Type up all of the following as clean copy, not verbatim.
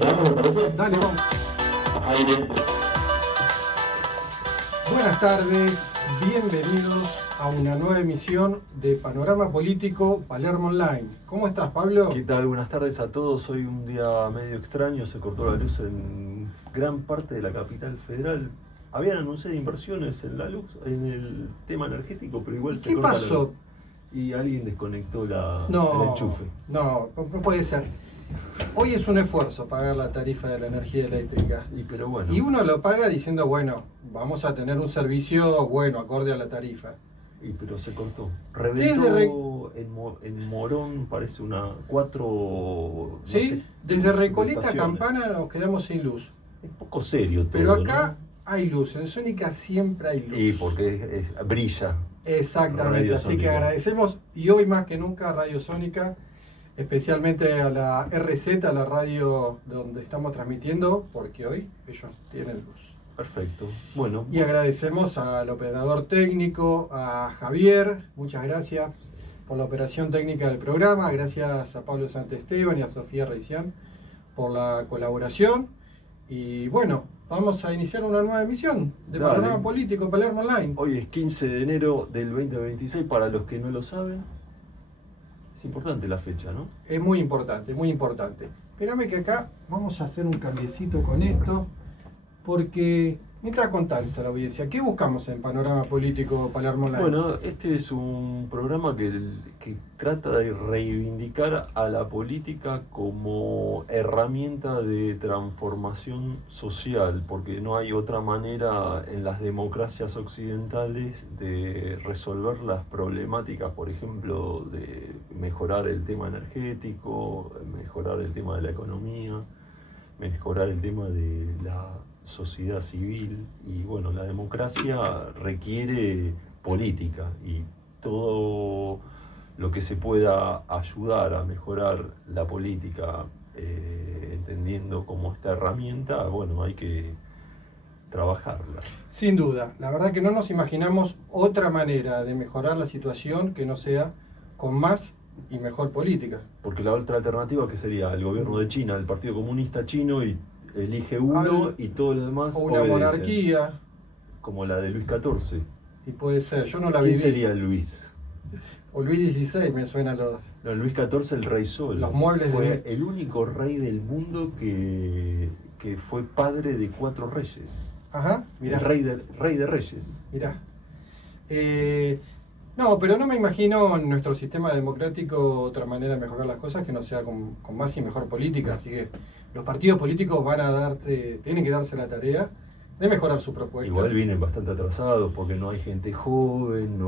¿Arrancamos, me parece? Dale, vamos. Aire. Buenas tardes, bienvenidos a una nueva emisión de Panorama Político Palermo Online. ¿Cómo estás, Pablo? ¿Qué tal? Buenas tardes a todos. Hoy un día medio extraño, se cortó la luz en gran parte de la capital federal. Habían anunciado inversiones en la luz, en el tema energético, pero igual se ¿Qué corta la pasó? luz. Y alguien desconectó el No, enchufe. no puede ser. Hoy es un esfuerzo pagar la tarifa de la energía eléctrica. Pero bueno. Y uno lo paga diciendo, bueno, vamos a tener un servicio bueno, acorde a la tarifa. Pero se cortó. Reventó en Morón, parece cuatro... Sí, no sé, desde Recoleta a subestaciones. Campana nos quedamos sin luz. Es poco serio todo, Pero acá ¿no? hay luz, en Sónica siempre hay luz. Y porque brilla. Exactamente, Radio así que Sónica. agradecemos y hoy más que nunca a Radio Sónica, especialmente a la RZ, a la radio donde estamos transmitiendo, porque hoy ellos tienen luz. Perfecto. Bueno. Y agradecemos al operador técnico, a Javier, muchas gracias por la operación técnica del programa, gracias a Pablo Santesteban y a Sofía Reicián por la colaboración. Y bueno, vamos a iniciar una nueva emisión de Dale. Panorama Político Palermo Online. Hoy es 15 de enero del 2026, para los que no lo saben. Es importante la fecha, ¿no? Es muy importante, muy importante. Espérame que acá vamos a hacer un cambiecito con esto, porque mientras contarles a la audiencia, ¿qué buscamos en Panorama Político Palermo Online? Bueno, este es un programa que trata de reivindicar a la política como herramienta de transformación social, porque no hay otra manera en las democracias occidentales de resolver las problemáticas, por ejemplo, de mejorar el tema energético, mejorar el tema de la economía, mejorar el tema de la sociedad civil. Y bueno, la democracia requiere política, y todo lo que se pueda ayudar a mejorar la política, entendiendo como esta herramienta, bueno, hay que trabajarla. Sin duda, la verdad que no nos imaginamos otra manera de mejorar la situación que no sea con más y mejor política. Porque la otra alternativa, que sería el gobierno de China, el Partido Comunista Chino, y elige uno y todos los demás O una obedecen. monarquía, Como la de Luis XIV. y puede ser, yo no la ¿Quién viví. sería Luis? O Luis XVI me suena los... No, Luis XIV, el rey Sol. Los muebles fue de... el único rey del mundo que fue padre de 4 reyes. Ajá, mirá. El rey de reyes. Mirá. No, pero no me imagino en nuestro sistema democrático otra manera de mejorar las cosas que no sea con más y mejor política. Así que los partidos políticos tienen que darse la tarea de mejorar sus propuestas. Igual vienen bastante atrasados porque no hay gente joven,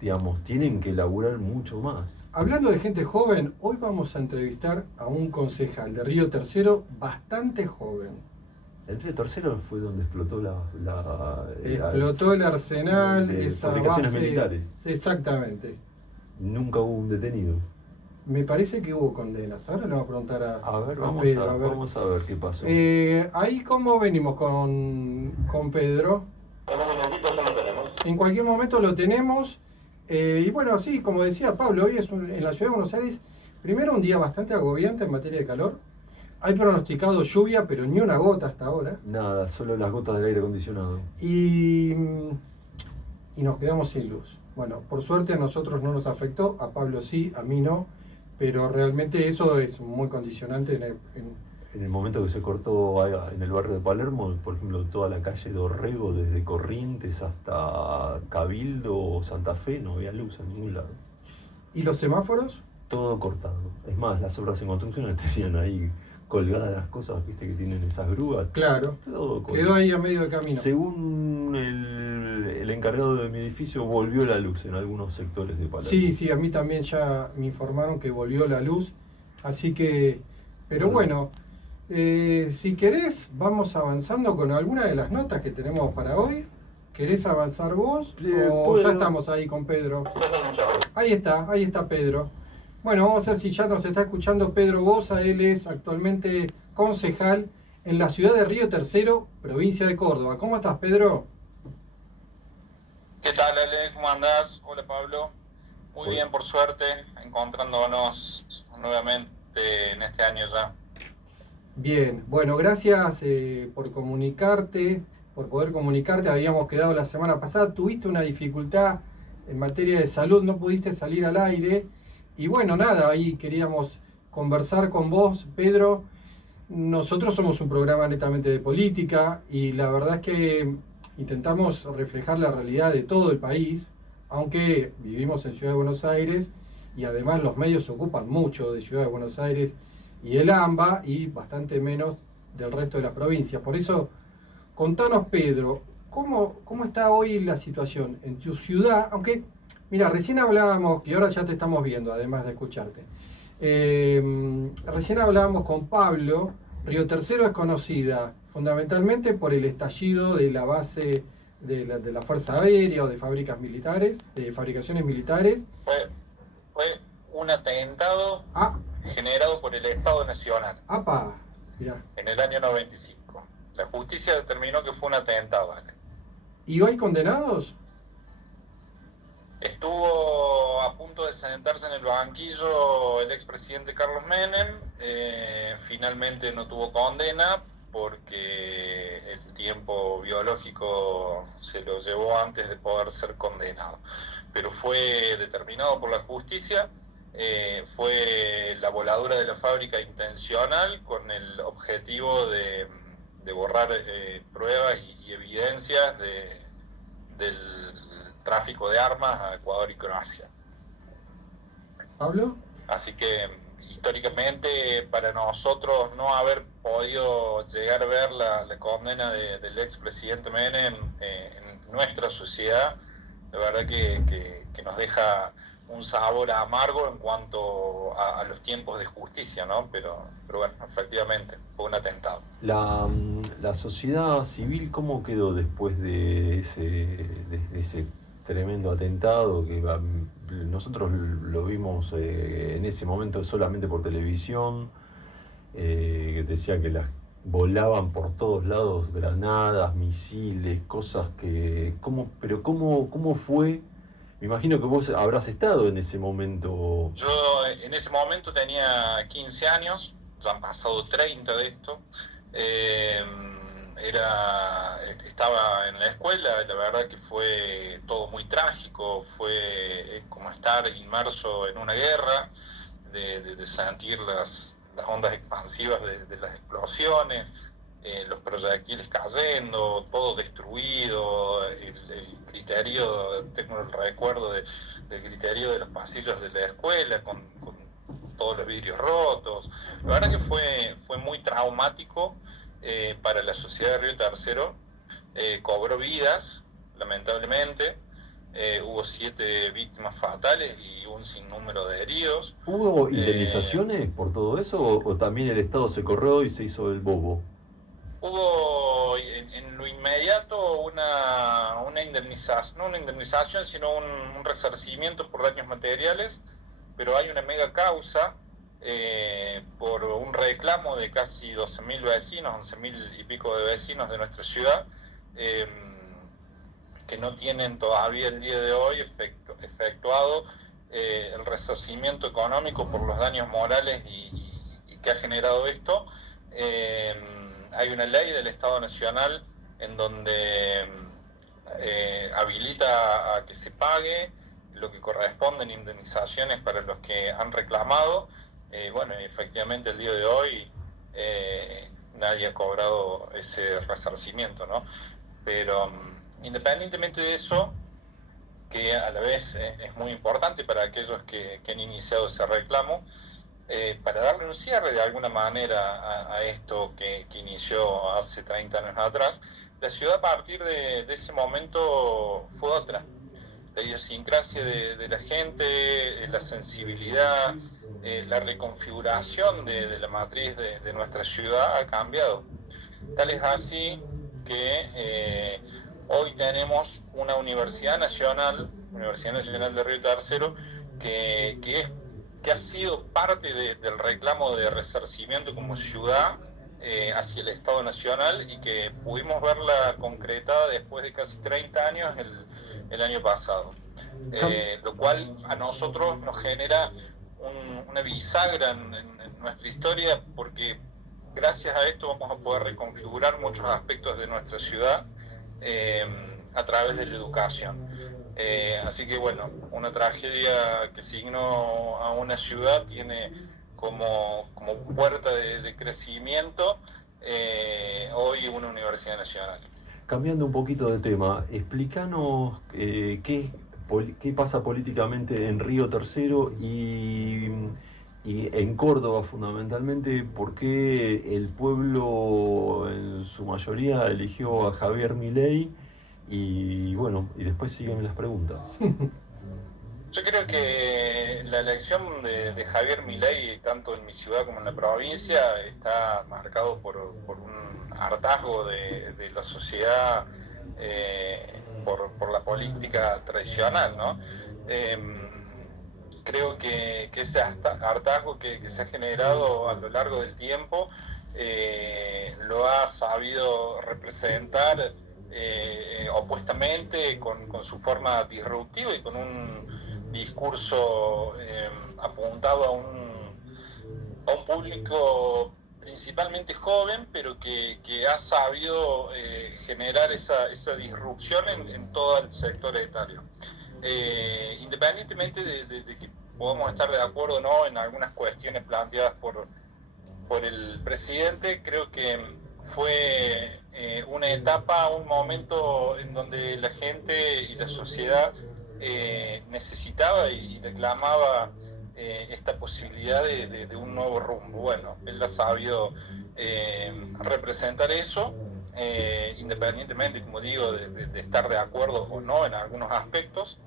digamos, tienen que laburar mucho más. Hablando de gente joven, hoy vamos a entrevistar a un concejal de Río Tercero bastante joven. El Río Tercero fue donde explotó Explotó el arsenal, de esa fabricaciones base... militares. Exactamente. Nunca hubo un detenido. Me parece que hubo condenas. Ahora le vamos a preguntar A ver, Pedro, vamos a ver qué pasó. Ahí cómo venimos con Pedro. En un minutito ya lo tenemos. En cualquier momento lo tenemos. Y bueno, sí, como decía Pablo, hoy es en la ciudad de Buenos Aires, primero un día bastante agobiante en materia de calor. Hay pronosticado lluvia, pero ni una gota hasta ahora. Nada, solo las gotas del aire acondicionado. Y nos quedamos sin luz. Bueno, por suerte a nosotros no nos afectó, a Pablo sí, a mí no, pero realmente eso es muy condicionante En el momento que se cortó en el barrio de Palermo, por ejemplo, toda la calle Dorrego, desde Corrientes hasta Cabildo o Santa Fe, no había luz en ningún lado. ¿Y los semáforos? Todo cortado. Es más, las obras en construcción tenían ahí colgadas las cosas, viste, que tienen esas grúas. Claro, Todo quedó ahí a medio de camino. Según el encargado de mi edificio, volvió la luz en algunos sectores de Palermo. Sí, a mí también ya me informaron que volvió la luz, así que, pero bueno, si querés vamos avanzando con alguna de las notas que tenemos para hoy. ¿Querés avanzar vos o puedo. ya estamos ahí con Pedro? Ahí está Pedro. Bueno, vamos a ver si ya nos está escuchando Pedro Boza. Él es actualmente concejal en la ciudad de Río Tercero, provincia de Córdoba. ¿Cómo estás, Pedro? ¿Qué tal, Ale? ¿Cómo andás? Hola, Pablo. Muy bien, por suerte, encontrándonos nuevamente en este año ya. Bien, bueno, gracias por comunicarte, por poder comunicarte. Habíamos quedado la semana pasada, tuviste una dificultad en materia de salud, no pudiste salir al aire. Y bueno, nada, ahí queríamos conversar con vos, Pedro. Nosotros somos un programa netamente de política y la verdad es que intentamos reflejar la realidad de todo el país, aunque vivimos en Ciudad de Buenos Aires y además los medios se ocupan mucho de Ciudad de Buenos Aires y el AMBA y bastante menos del resto de las provincias. Por eso, contanos, Pedro, ¿cómo está hoy la situación en tu ciudad? Aunque, mira, recién hablábamos, y ahora ya te estamos viendo, además de escucharte. Recién hablábamos con Pablo. Río Tercero es conocida fundamentalmente por el estallido de la base de la Fuerza Aérea o de fábricas militares, de fabricaciones militares. Fue un atentado generado por el Estado Nacional. Mirá. En el año 95. La justicia determinó que fue un atentado. ¿Y hoy condenados? Estuvo a punto de sentarse en el banquillo el expresidente Carlos Menem. Finalmente no tuvo condena porque el tiempo biológico se lo llevó antes de poder ser condenado. Pero fue determinado por la justicia. Fue la voladura de la fábrica intencional con el objetivo de borrar pruebas y evidencias del tráfico de armas a Ecuador y Croacia. ¿Pablo? Así que históricamente para nosotros no haber podido llegar a ver la condena del expresidente Menem en nuestra sociedad, la verdad que nos deja un sabor amargo en cuanto a los tiempos de justicia, ¿no? Pero bueno, efectivamente fue un atentado. La sociedad civil, ¿cómo quedó después de ese tremendo atentado que nosotros lo vimos en ese momento solamente por televisión, que decía que volaban por todos lados granadas, misiles, cosas que... ¿Cómo fue? Me imagino que vos habrás estado en ese momento. Yo en ese momento tenía 15 años, ya han pasado 30 de esto. Estaba en la escuela, la verdad que fue todo muy trágico, fue como estar inmerso en una guerra, de sentir las ondas expansivas de las explosiones, los proyectiles cayendo, todo destruido, el griterío, tengo el recuerdo del griterío de los pasillos de la escuela con todos los vidrios rotos. La verdad que fue muy traumático para la sociedad de Río Tercero. Cobró vidas, lamentablemente. Hubo 7 víctimas fatales y un sinnúmero de heridos. ¿Hubo indemnizaciones por todo eso o también el Estado se corrió y se hizo el bobo? Hubo en lo inmediato una indemnización, no una indemnización, sino un resarcimiento por daños materiales, pero hay una mega causa por un reclamo de casi 12.000 vecinos, 11.000 y pico de vecinos de nuestra ciudad, que no tienen todavía el día de hoy efectuado el resarcimiento económico por los daños morales y que ha generado esto. Hay una ley del Estado Nacional en donde habilita a que se pague lo que corresponde en indemnizaciones para los que han reclamado. Bueno, efectivamente el día de hoy nadie ha cobrado ese resarcimiento, ¿no? Pero independientemente de eso, que a la vez es muy importante para aquellos que han iniciado ese reclamo, para darle un cierre de alguna manera a esto que inició hace 30 años atrás, la ciudad a partir de ese momento fue otra. La idiosincrasia de la gente, la sensibilidad, la reconfiguración de la matriz de nuestra ciudad ha cambiado. Tal es así que hoy tenemos una Universidad Nacional de Río Tercero, que ha sido parte del reclamo de resarcimiento como ciudad hacia el Estado Nacional y que pudimos verla concretada después de casi 30 años el año pasado. Lo cual a nosotros nos genera una bisagra en nuestra historia, porque gracias a esto vamos a poder reconfigurar muchos aspectos de nuestra ciudad a través de la educación. Así que bueno, una tragedia que signó a una ciudad tiene como puerta de crecimiento hoy una universidad nacional. Cambiando un poquito de tema, explícanos qué pasa políticamente en Río Tercero y en Córdoba fundamentalmente, por qué el pueblo en su mayoría eligió a Javier Milei y bueno, y después siguen las preguntas. Yo creo que la elección de Javier Milei, tanto en mi ciudad como en la provincia, está marcado por un hartazgo de la sociedad por la política tradicional, ¿no? Creo que ese hartazgo que se ha generado a lo largo del tiempo lo ha sabido representar opuestamente con su forma disruptiva y con un discurso apuntado a un público principalmente joven, pero que ha sabido generar esa disrupción en todo el sector etario. Independientemente de que podamos estar de acuerdo o no en algunas cuestiones planteadas por el presidente, creo que fue una etapa, un momento en donde la gente y la sociedad necesitaba y reclamaba esta posibilidad de un nuevo rumbo. Bueno, él ha sabido representar eso, independientemente, como digo, de estar de acuerdo o no en algunos aspectos.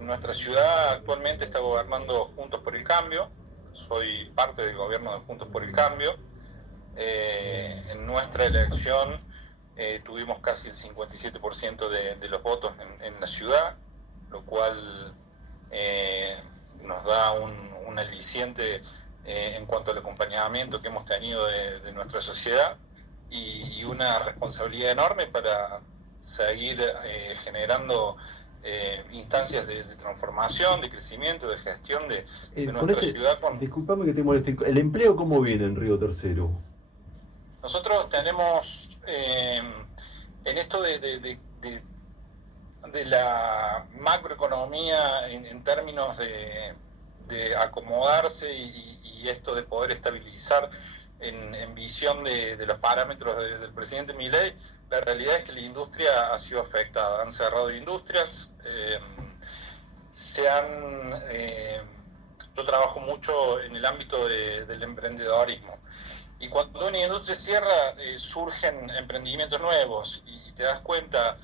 Nuestra ciudad actualmente está gobernando Juntos por el Cambio. Soy parte del gobierno de Juntos por el Cambio. En nuestra elección tuvimos casi el 57% de los votos en la ciudad, lo cual nos da un aliciente en cuanto al acompañamiento que hemos tenido de nuestra sociedad y una responsabilidad enorme para seguir generando instancias de transformación, de crecimiento, de gestión de nuestra ciudad. Disculpame que te moleste, ¿el empleo cómo viene en Río Tercero? Nosotros tenemos en esto de la macroeconomía en términos de acomodarse y esto de poder estabilizar en visión de los parámetros del presidente Milei, la realidad es que la industria ha sido afectada. Han cerrado industrias, yo trabajo mucho en el ámbito del emprendedorismo. Y cuando una industria cierra, surgen emprendimientos nuevos y te das cuenta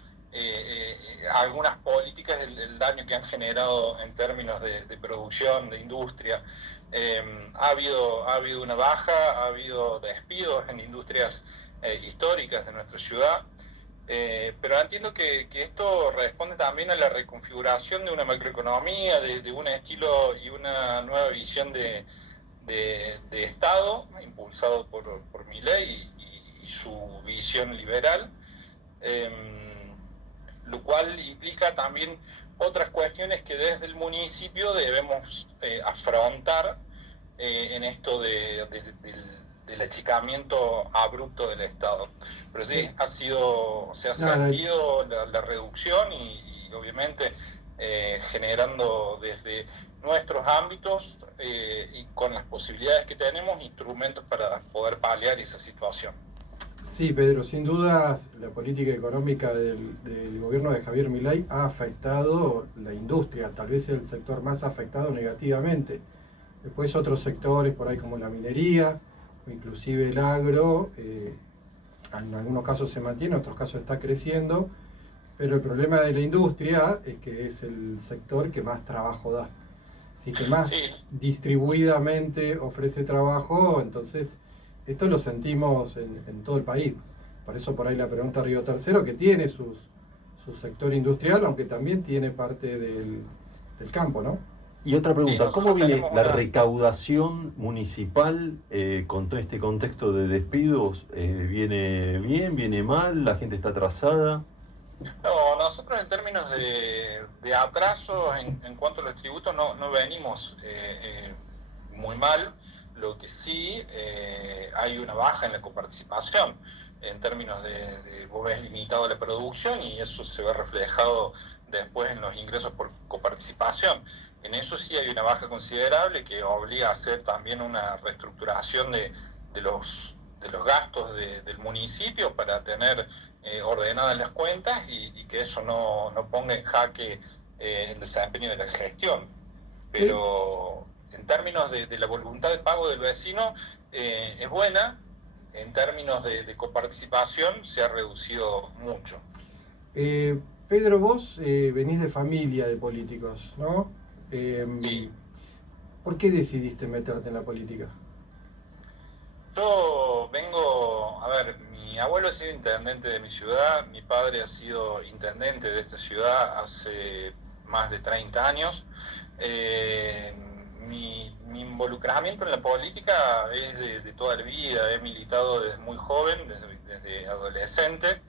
algunas políticas, el daño que han generado en términos de producción, de industria. Ha habido una baja, ha habido despidos en industrias históricas de nuestra ciudad, pero entiendo que esto responde también a la reconfiguración de una macroeconomía, de un estilo y una nueva visión de Estado, impulsado por Milei y su visión liberal, lo cual implica también otras cuestiones que desde el municipio debemos afrontar en esto del achicamiento abrupto del Estado. Pero sí, se ha sentido la reducción y obviamente generando desde nuestros ámbitos y con las posibilidades que tenemos, instrumentos para poder paliar esa situación. Sí, Pedro, sin dudas la política económica del gobierno de Javier Milei ha afectado la industria, tal vez el sector más afectado negativamente. Después otros sectores por ahí como la minería o inclusive el agro, en algunos casos se mantiene, en otros casos está creciendo, pero el problema de la industria es que es el sector que más trabajo da. Así que más distribuidamente ofrece trabajo, entonces esto lo sentimos en todo el país. Por eso por ahí la pregunta Río Tercero, que tiene su sector industrial, aunque también tiene parte del campo, ¿no? Y otra pregunta, ¿cómo viene la recaudación municipal con todo este contexto de despidos? ¿Viene bien, viene mal, la gente está atrasada? No, nosotros en términos de atrasos en cuanto a los tributos no venimos muy mal. Lo que sí, hay una baja en la coparticipación en términos de vos ves limitado la producción y eso se ve reflejado después en los ingresos por coparticipación. En eso sí hay una baja considerable que obliga a hacer también una reestructuración de los gastos del municipio para tener ordenadas las cuentas y que eso no ponga en jaque el desempeño de la gestión. Pero en términos de la voluntad de pago del vecino es buena, en términos de coparticipación se ha reducido mucho. Pedro, vos venís de familia de políticos, ¿no? Sí. ¿Por qué decidiste meterte en la política? Yo vengo, a ver, mi abuelo ha sido intendente de mi ciudad, mi padre ha sido intendente de esta ciudad hace más de 30 años. Mi involucramiento en la política es de toda la vida, he militado desde muy joven, desde adolescente,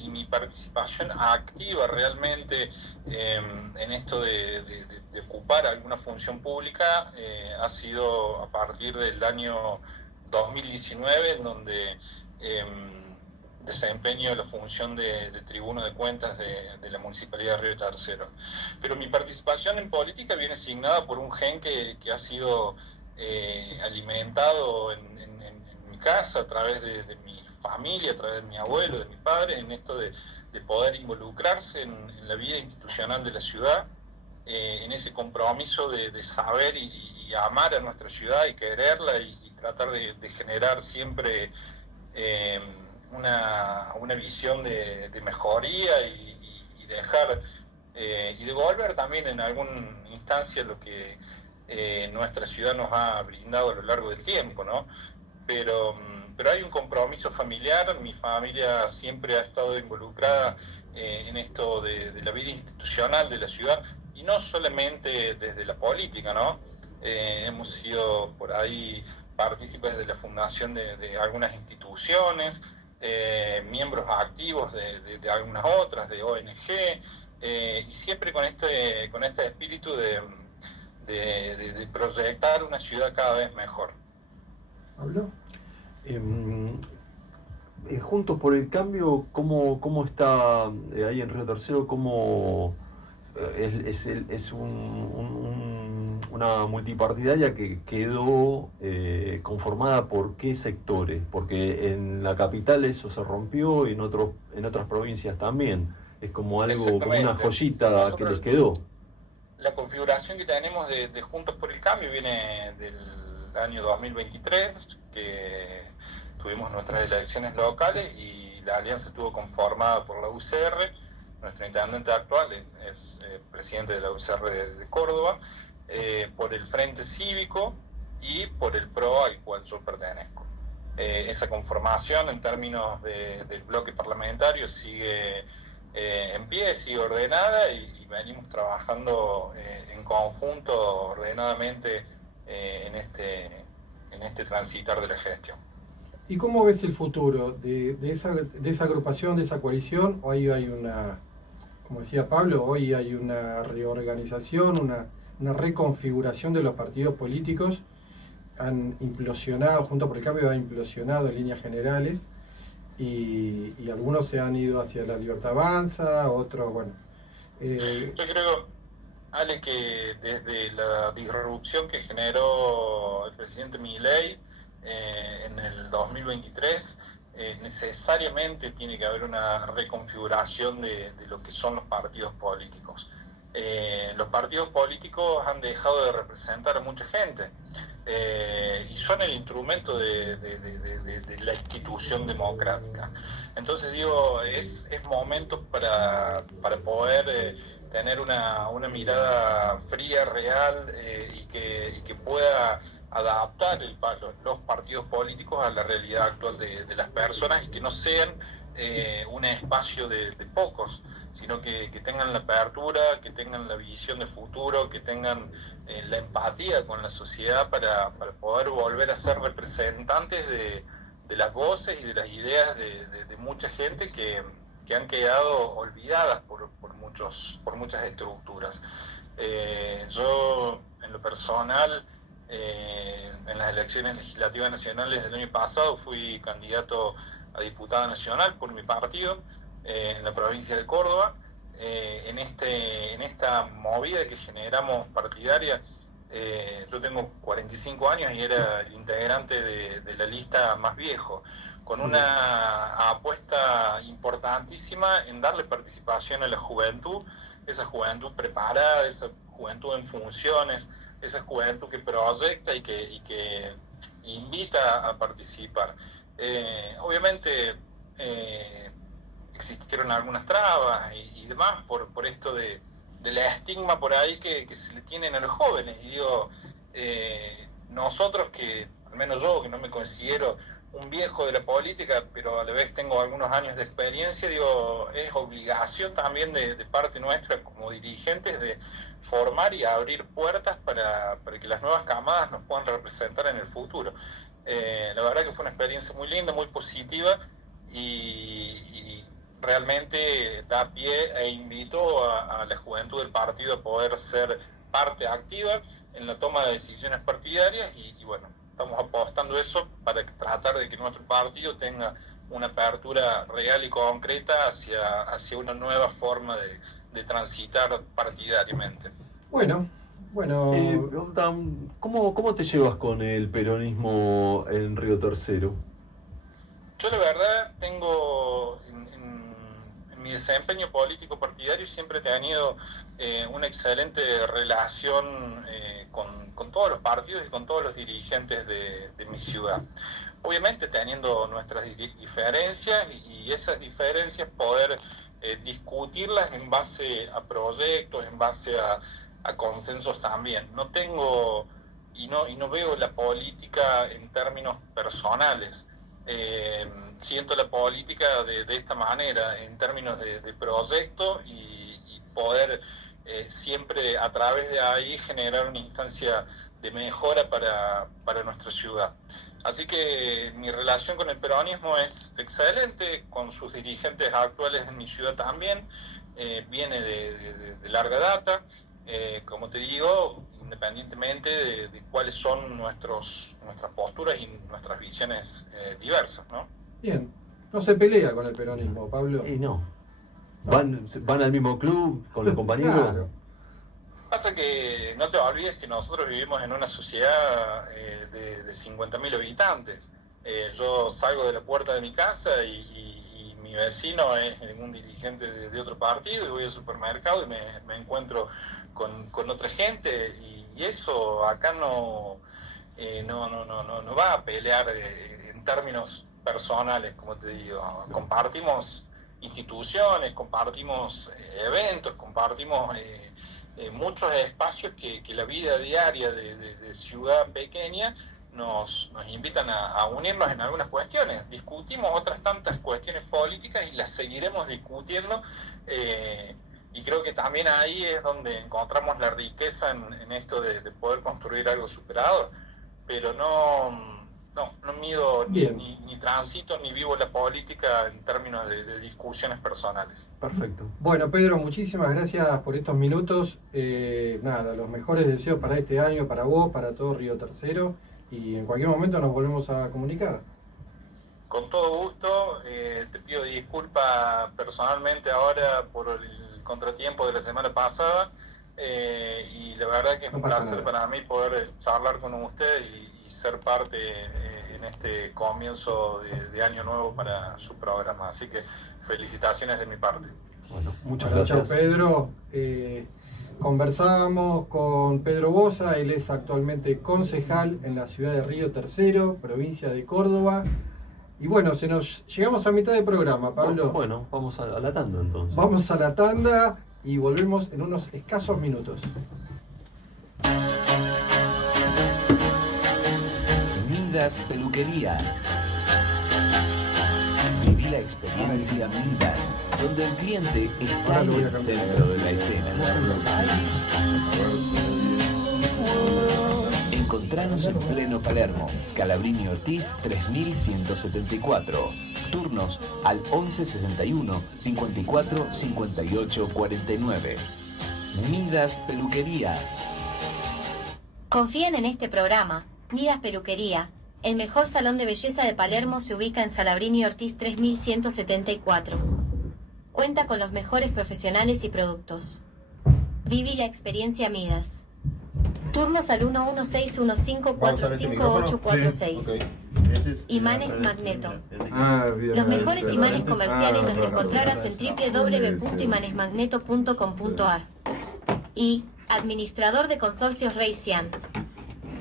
y mi participación activa realmente en esto de ocupar alguna función pública ha sido a partir del año 2019, en donde desempeño la función de tribuno de cuentas de la Municipalidad de Río Tercero. Pero mi participación en política viene asignada por un gen que ha sido alimentado en mi casa a través de mi familia, a través de mi abuelo, de mi padre, en esto de poder involucrarse en la vida institucional de la ciudad, en ese compromiso de saber y amar a nuestra ciudad y quererla y tratar de generar siempre una visión de mejoría y dejar y devolver también en alguna instancia lo que nuestra ciudad nos ha brindado a lo largo del tiempo, ¿no? Pero hay un compromiso familiar, mi familia siempre ha estado involucrada en esto de la vida institucional de la ciudad, y no solamente desde la política, ¿no? Hemos sido por ahí partícipes de la fundación de algunas instituciones, miembros activos de algunas otras, de ONG, y siempre con este espíritu de proyectar una ciudad cada vez mejor. ¿Hablo? Juntos por el Cambio, ¿cómo está ahí en Río Tercero? ¿Cómo es una multipartidaria que quedó conformada por qué sectores? Porque en la capital eso se rompió y en otras provincias también. Es como algo, como una joyita que les quedó. La configuración que tenemos de Juntos por el Cambio viene del año 2023, que tuvimos nuestras elecciones locales y la alianza estuvo conformada por la UCR. Nuestro intendente actual es presidente de la UCR de Córdoba, por el Frente Cívico y por el PRO al cual yo pertenezco. Esa conformación en términos del bloque parlamentario sigue en pie, sigue ordenada y venimos trabajando en conjunto ordenadamente en este transitar de la gestión. ¿Y cómo ves el futuro de esa agrupación, de esa coalición? Hoy hay una, como decía Pablo, hoy hay una reorganización, una reconfiguración de los partidos políticos. Han implosionado, Juntos por el Cambio ha implosionado en líneas generales y algunos se han ido hacia la Libertad Avanza, otros, bueno. Yo creo, Ale, que desde la disrupción que generó el presidente Milei en el 2023, necesariamente tiene que haber una reconfiguración de lo que son los partidos políticos. Los partidos políticos han dejado de representar a mucha gente y son el instrumento de la institución democrática. Entonces digo, es momento para poder tener una mirada fría, real y que pueda adaptar los partidos políticos a la realidad actual de las personas y que no sean un espacio de pocos, sino que tengan la apertura, que tengan la visión de futuro, que tengan la empatía con la sociedad para poder volver a ser representantes de las voces y de las ideas de mucha gente que han quedado olvidadas por muchas estructuras. Yo, en lo personal, En las elecciones legislativas nacionales del año pasado fui candidato a diputado nacional por mi partido en la provincia de Córdoba. En esta movida que generamos partidaria, yo tengo 45 años y era el integrante de la lista más viejo, con una apuesta importantísima en darle participación a la juventud, esa juventud preparada, esa juventud en funciones, esa juventud que proyecta y que invita a participar. Obviamente existieron algunas trabas y demás por esto del estigma por ahí que se le tienen a los jóvenes. Y digo, nosotros que, al menos yo, que no me considero un viejo de la política, pero a la vez tengo algunos años de experiencia, digo, es obligación también de parte nuestra como dirigentes de formar y abrir puertas para que las nuevas camadas nos puedan representar en el futuro. La verdad que fue una experiencia muy linda, muy positiva y realmente da pie e invito a la juventud del partido a poder ser parte activa en la toma de decisiones partidarias y bueno, estamos apostando eso para tratar de que nuestro partido tenga una apertura real y concreta hacia una nueva forma de transitar partidariamente. Bueno. ¿Cómo te llevas con el peronismo en Río Tercero? Yo la verdad tengo en mi desempeño político partidario siempre he tenido una excelente relación con todos los partidos y con todos los dirigentes de mi ciudad. Obviamente teniendo nuestras diferencias y esas diferencias poder discutirlas en base a proyectos, en base a consensos también. No tengo y no veo la política en términos personales. Siento la política de esta manera, en términos de proyecto y poder siempre a través de ahí generar una instancia de mejora para nuestra ciudad. Así que mi relación con el peronismo es excelente, con sus dirigentes actuales en mi ciudad también, viene de larga data. Como te digo, independientemente de cuáles son nuestras posturas y nuestras visiones diversas, ¿no? Bien, no se pelea con el peronismo, Pablo. No. ¿Van al mismo club con los compañeros? Claro. Pasa que no te olvides que nosotros vivimos en una sociedad de 50.000 habitantes. Yo salgo de la puerta de mi casa y mi vecino es un dirigente de otro partido y voy al supermercado y me encuentro con otra gente y eso acá no va a pelear en términos personales, como te digo. Compartimos instituciones, compartimos eventos, compartimos muchos espacios que la vida diaria de ciudad pequeña nos invitan a unirnos en algunas cuestiones. Discutimos otras tantas cuestiones políticas y las seguiremos discutiendo. Y creo que también ahí es donde encontramos la riqueza en esto de poder construir algo superador. Pero no mido ni transito ni vivo la política en términos de discusiones personales. Perfecto. Bueno, Pedro, muchísimas gracias por estos minutos. Los mejores deseos para este año, para vos, para todo Río Tercero. Y en cualquier momento nos volvemos a comunicar. Con todo gusto. Te pido disculpas personalmente ahora por el contratiempo de la semana pasada. Y la verdad que es un placer para mí poder charlar con ustedes y ser parte en este comienzo de año nuevo para su programa. Así que felicitaciones de mi parte. Bueno, muchas gracias. Chao, Pedro. Conversábamos con Pedro Boza, él es actualmente concejal en la ciudad de Río Tercero, provincia de Córdoba. Y bueno, llegamos a mitad del programa, Pablo. Bueno, vamos a la tanda entonces. Vamos a la tanda y volvemos en unos escasos minutos. Midas Peluquería. Viví la experiencia Midas, donde el cliente está en el centro de la escena. Encontranos en pleno Palermo, Scalabrini Ortiz 3174. Turnos al 1161 54 58 49. Midas Peluquería. Confíen en este programa. Midas Peluquería, el mejor salón de belleza de Palermo, se ubica en Salabrini Ortiz 3174. Cuenta con los mejores profesionales y productos. Viví la experiencia Midas. Turnos al 11615458846. Imanes Magneto. Los mejores imanes comerciales los encontrarás en www.imanesmagneto.com.ar. Y administrador de consorcios Reisian.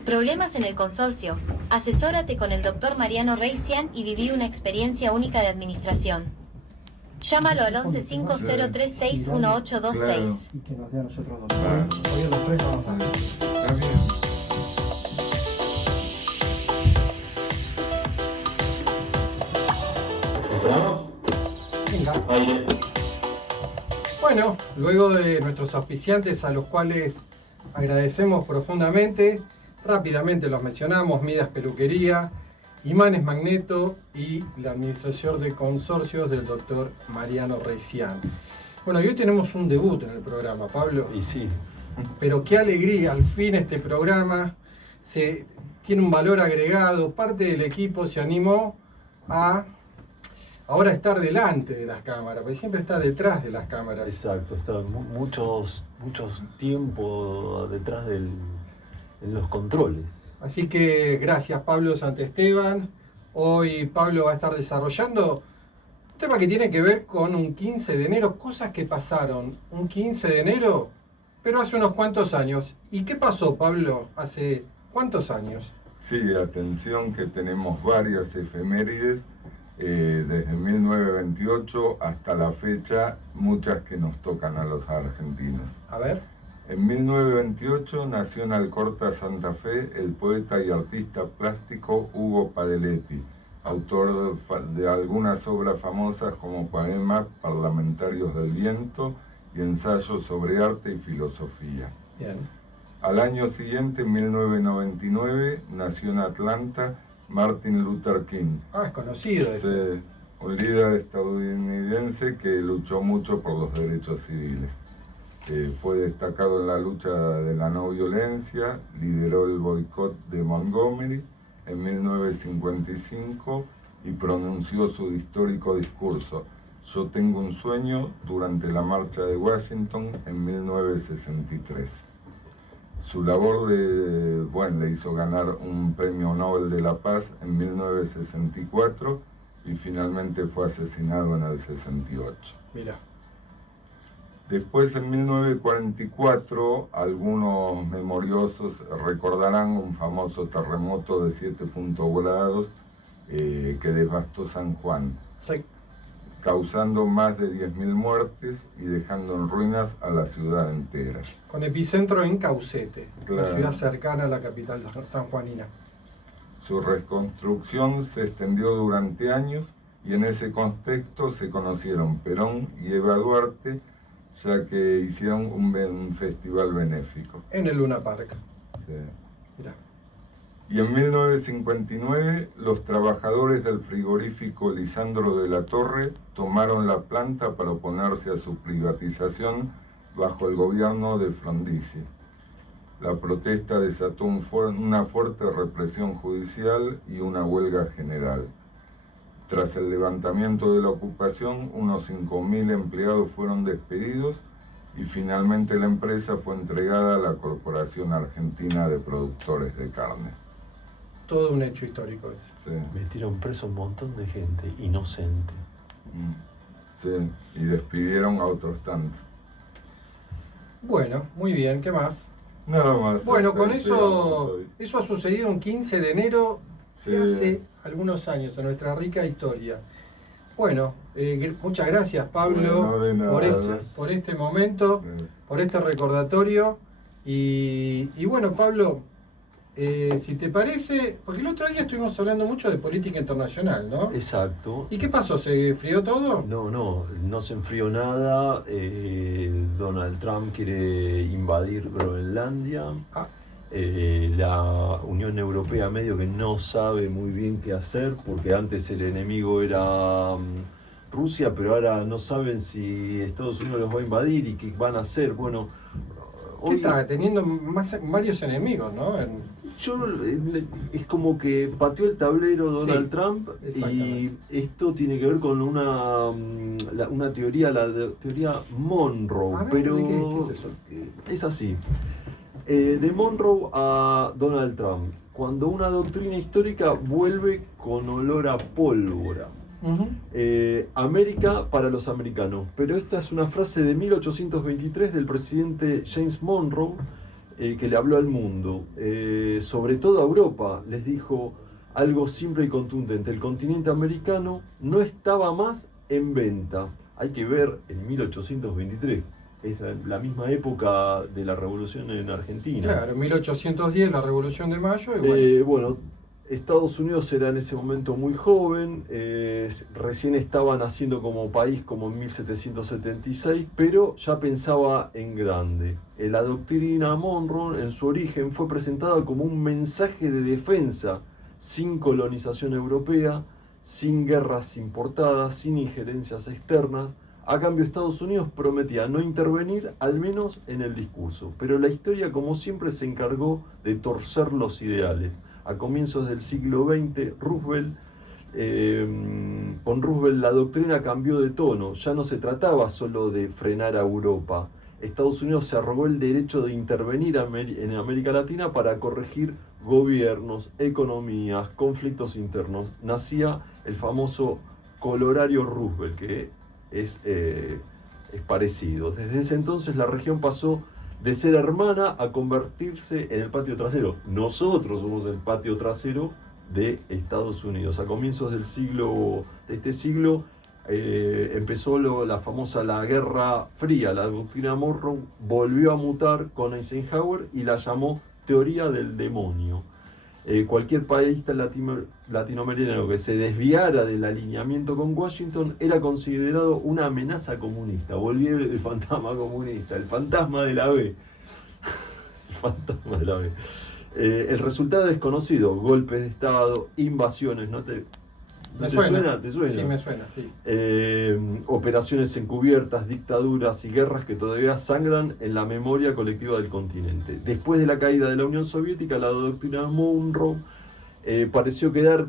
¿Problemas en el consorcio? Asesórate con el Dr. Mariano Reisian y viví una experiencia única de administración. Llámalo al 1150361826. Y que nos dé a nosotros dos. Hoy a los tres vamos a ver. ¿Esperamos? Venga. Aire. Bueno, luego de nuestros auspiciantes a los cuales agradecemos profundamente, rápidamente los mencionamos: Midas Peluquería, Imanes Magneto y la administración de consorcios del doctor Mariano Reisian. Bueno, y hoy tenemos un debut en el programa, Pablo. Y sí, Pero qué alegría, al fin este programa tiene un valor agregado. Parte del equipo se animó a ahora estar delante de las cámaras, porque siempre está detrás de las cámaras. exacto, está muchos tiempos detrás en los controles. Así que gracias, Pablo Santesteban. Hoy Pablo va a estar desarrollando un tema que tiene que ver con un 15 de enero, cosas que pasaron un 15 de enero, pero hace unos cuantos años. ¿Y qué pasó, Pablo, hace cuántos años? Sí, atención que tenemos varias efemérides, desde 1928 hasta la fecha, muchas que nos tocan a los argentinos. A ver. En 1928 nació en Alcorta, Santa Fe, el poeta y artista plástico Hugo Padelletti, autor de algunas obras famosas como poemas Parlamentarios del Viento y ensayos sobre arte y filosofía. Bien. Al año siguiente, en 1999, nació en Atlanta Martin Luther King. Ah, es conocido ese. Un líder estadounidense que luchó mucho por los derechos civiles. Fue destacado en la lucha de la no violencia, lideró el boicot de Montgomery en 1955 y pronunció su histórico discurso "Yo tengo un sueño" durante la marcha de Washington en 1963. Su labor le hizo ganar un premio Nobel de la Paz en 1964 y finalmente fue asesinado en el 68. Mira. Después, en 1944, algunos memoriosos recordarán un famoso terremoto de 7.0 grados que devastó San Juan, Sí. causando más de 10.000 muertes y dejando en ruinas a la ciudad entera. Con epicentro en Caucete, Claro. una ciudad cercana a la capital sanjuanina. Su reconstrucción se extendió durante años y en ese contexto se conocieron Perón y Eva Duarte, ya que hicieron un festival benéfico. En el Luna Park. Sí. Mirá. Y en 1959, los trabajadores del frigorífico Lisandro de la Torre tomaron la planta para oponerse a su privatización bajo el gobierno de Frondizi. La protesta desató una fuerte represión judicial y una huelga general. Tras el levantamiento de la ocupación, unos 5.000 empleados fueron despedidos y finalmente la empresa fue entregada a la Corporación Argentina de Productores de Carne. Todo un hecho histórico ese. Sí, Metieron preso un montón de gente inocente. sí, y despidieron a otros tantos. Bueno, muy bien, ¿qué más? Nada más. Bueno, hasta con ahí llegamos eso, hoy. eso ha sucedido un 15 de enero Sí. de hace algunos años en nuestra rica historia. Bueno, muchas gracias, Pablo, Bueno, de nada. por este momento, por este recordatorio. Y bueno, Pablo, si te parece, porque el otro día estuvimos hablando mucho de política internacional, ¿no? Exacto. ¿Y qué pasó? ¿Se enfrió todo? No se enfrió nada. Donald Trump quiere invadir Groenlandia. Ah. La Unión Europea medio que no sabe muy bien qué hacer, porque antes el enemigo era Rusia, pero ahora no saben si Estados Unidos los va a invadir y qué van a hacer. Bueno, hoy está teniendo varios enemigos, ¿no? es como que pateó el tablero Donald Sí, Trump y exactamente. esto tiene que ver con una teoría, teoría Monroe, A ver, pero ¿qué es eso? es así. De Monroe a Donald Trump, cuando una doctrina histórica vuelve con olor a pólvora. Ujú. América para los americanos. Pero esta es una frase de 1823 del presidente James Monroe, que le habló al mundo, sobre todo a Europa. Les dijo algo simple y contundente: el continente americano no estaba más en venta. Hay que ver en 1823, es la misma época de la revolución en Argentina. Claro, en 1810 la Revolución de Mayo y Bueno, Estados Unidos era en ese momento muy joven, recién estaba naciendo como país como en 1776, pero ya pensaba en grande. La doctrina Monroe en su origen fue presentada como un mensaje de defensa, sin colonización europea, sin guerras importadas, sin injerencias externas. A cambio, Estados Unidos prometía no intervenir, al menos en el discurso, pero la historia, como siempre, se encargó de torcer los ideales. A comienzos del siglo XX, con Roosevelt la doctrina cambió de tono. Ya no se trataba solo de frenar a Europa. Estados Unidos se arrogó el derecho de intervenir en América Latina para corregir gobiernos, economías, conflictos internos. Nacía el famoso Colorario Roosevelt, que es parecido. Desde ese entonces la región pasó de ser hermana a convertirse en el patio trasero. Nosotros somos el patio trasero de Estados Unidos. A comienzos de este siglo empezó la famosa la Guerra Fría. La doctrina Monroe volvió a mutar con Eisenhower y la llamó teoría del demonio. Cualquier país latinoamericano que se desviara del alineamiento con Washington era considerado una amenaza comunista. Volvió el fantasma comunista, el fantasma de la B. El fantasma de la B. El resultado es desconocido: golpes de Estado, invasiones, ¿no te suena? ¿Te suena? Sí, me suena, sí. Operaciones encubiertas, dictaduras y guerras que todavía sangran en la memoria colectiva del continente. Después de la caída de la Unión Soviética, la doctrina Monroe pareció quedar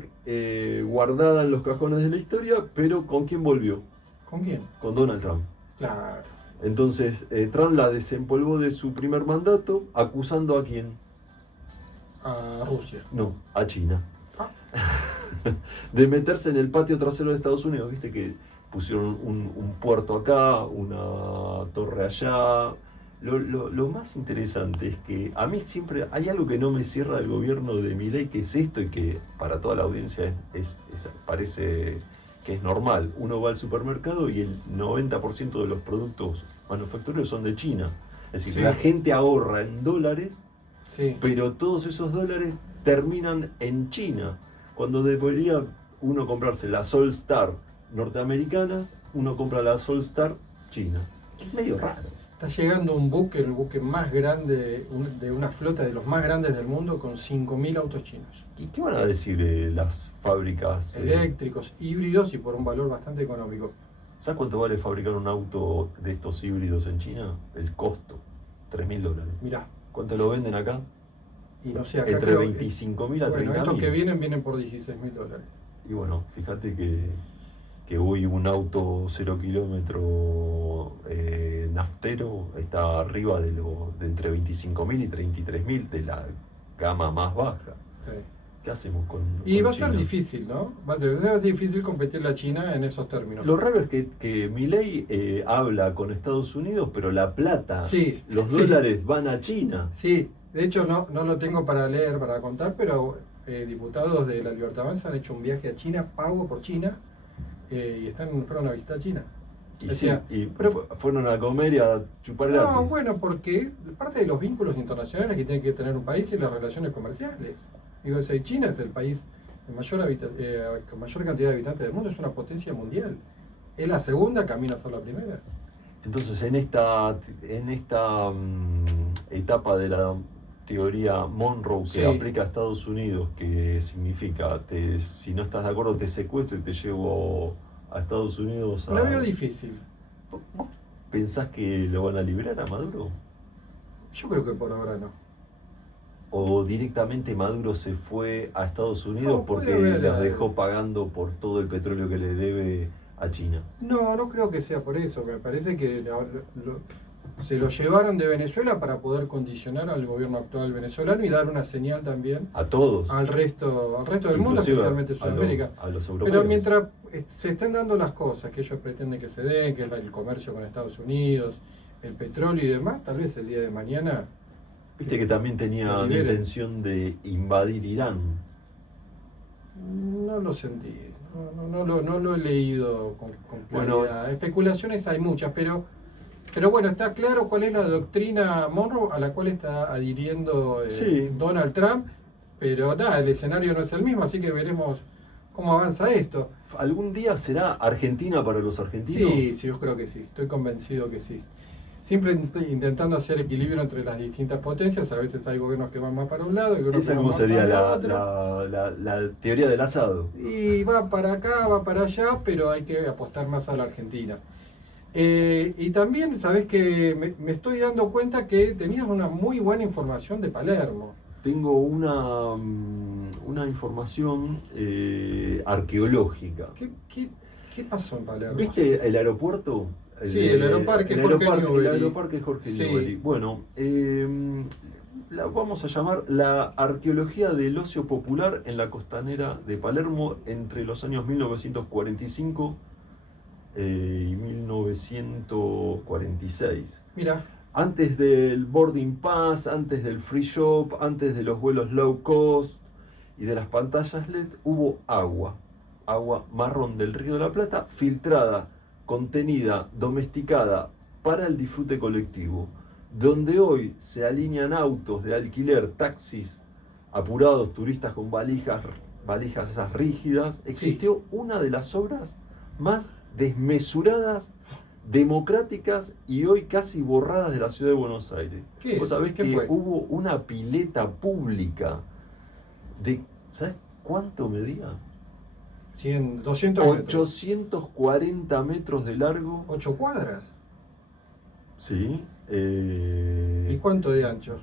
guardada en los cajones de la historia, pero ¿con quién volvió? ¿Con quién? Con Donald Trump. Claro. Entonces, Trump la desempolvó de su primer mandato, acusando ¿a quién? A Rusia. No, a China. Ah. De meterse en el patio trasero de Estados Unidos. Viste que pusieron un puerto acá, una torre allá. Lo más interesante es que a mí siempre hay algo que no me cierra del gobierno de Milei, que es esto, y que para toda la audiencia parece que es normal. Uno va al supermercado y el 90% de los productos manufactureros son de China. Es decir, Sí. la gente ahorra en dólares, Sí. pero todos esos dólares terminan en China. Cuando debería uno comprarse la Solstar norteamericana, uno compra la Solstar china. Es medio raro. Está llegando un buque, el buque más grande, de una flota de los más grandes del mundo, con 5.000 autos chinos. ¿Y qué van a decir las fábricas? Eléctricos, híbridos y por un valor bastante económico. ¿Sabes cuánto vale fabricar un auto de estos híbridos en China? El costo, $3.000. Mirá, ¿Cuánto lo venden acá? y no sé, acá Entre creo, 25.000 a bueno, 30.000. estos que vienen por $16.000. Y bueno, fíjate que hoy un auto 0 kilómetro naftero está arriba de entre 25.000 y 33.000 de la gama más baja. Sí. ¿Qué hacemos con Y va a China? ser difícil, ¿no? Va a ser difícil competirle a China en esos términos. Lo raro es que Milei habla con Estados Unidos, pero la plata, Sí, los sí. dólares van a China. Sí, de hecho no lo tengo para leer, para contar, pero diputados de la Libertad Avanza han hecho un viaje a China, pago por China, y fueron a visitar China. Y, Decía, sí, y pero- fueron a comer y a chupar gratis. No, bueno, porque parte de los vínculos internacionales que tiene que tener un país es las relaciones comerciales. Digo, si China es el país con mayor cantidad de habitantes del mundo, es una potencia mundial. Es la segunda, camina a ser la primera. Entonces, en esta etapa de la teoría Monroe que Sí. aplica a Estados Unidos, que significa, si no estás de acuerdo, te secuestro y te llevo a Estados Unidos. La veo difícil. ¿Pensás que lo van a liberar a Maduro? Yo creo que por ahora no. ¿O directamente Maduro se fue a Estados Unidos No, puede porque haber, los dejó pagando por todo el petróleo que le debe a China? No creo que sea por eso. Me parece que se lo llevaron de Venezuela para poder condicionar al gobierno actual venezolano y dar una señal también A todos. al resto del mundo, Inclusive especialmente Sudamérica. a los europeos. Pero mientras se estén dando las cosas que ellos pretenden que se den, que es el comercio con Estados Unidos, el petróleo y demás, tal vez el día de mañana... Viste que también tenía lo la liberen. intención de invadir Irán. No lo sentí, no lo he leído con Bueno. claridad. Especulaciones hay muchas, pero bueno, está claro cuál es la doctrina Monroe a la cual está adhiriendo Sí. Donald Trump, pero nada, el escenario no es el mismo, así que veremos cómo avanza esto. ¿Algún día será Argentina para los argentinos? Sí, yo creo que sí, estoy convencido que sí. Siempre intentando hacer equilibrio entre las distintas potencias, a veces hay gobiernos que van más para un lado y otros que ¿Esa van cómo más sería para la, otro. la teoría del asado? Y va para acá, va para allá, pero hay que apostar más a la Argentina. Y también, sabés que me estoy dando cuenta que tenías una muy buena información de Palermo. Tengo una información arqueológica. ¿Qué pasó en Palermo? ¿Viste el aeropuerto? Sí, el Aeroparque Jorge Newbery. El Aeroparque Jorge Sí. Newbery. Bueno, la vamos a llamar la arqueología del ocio popular en la costanera de Palermo entre los años 1945 y 1946. Mira, Antes del boarding pass, antes del free shop, antes de los vuelos low cost y de las pantallas LED, hubo agua marrón del Río de la Plata, filtrada, contenida, domesticada para el disfrute colectivo, donde hoy se alinean autos de alquiler, taxis, apurados, turistas con valijas esas rígidas. Existió una de las obras más desmesuradas, democráticas y hoy casi borradas de la ciudad de Buenos Aires. ¿Qué Vos es? sabés ¿Qué que fue? hubo una pileta pública de, ¿sabés cuánto medía? 200 metros. 840 metros de largo. 8 cuadras. Sí. ¿Y cuánto de ancho?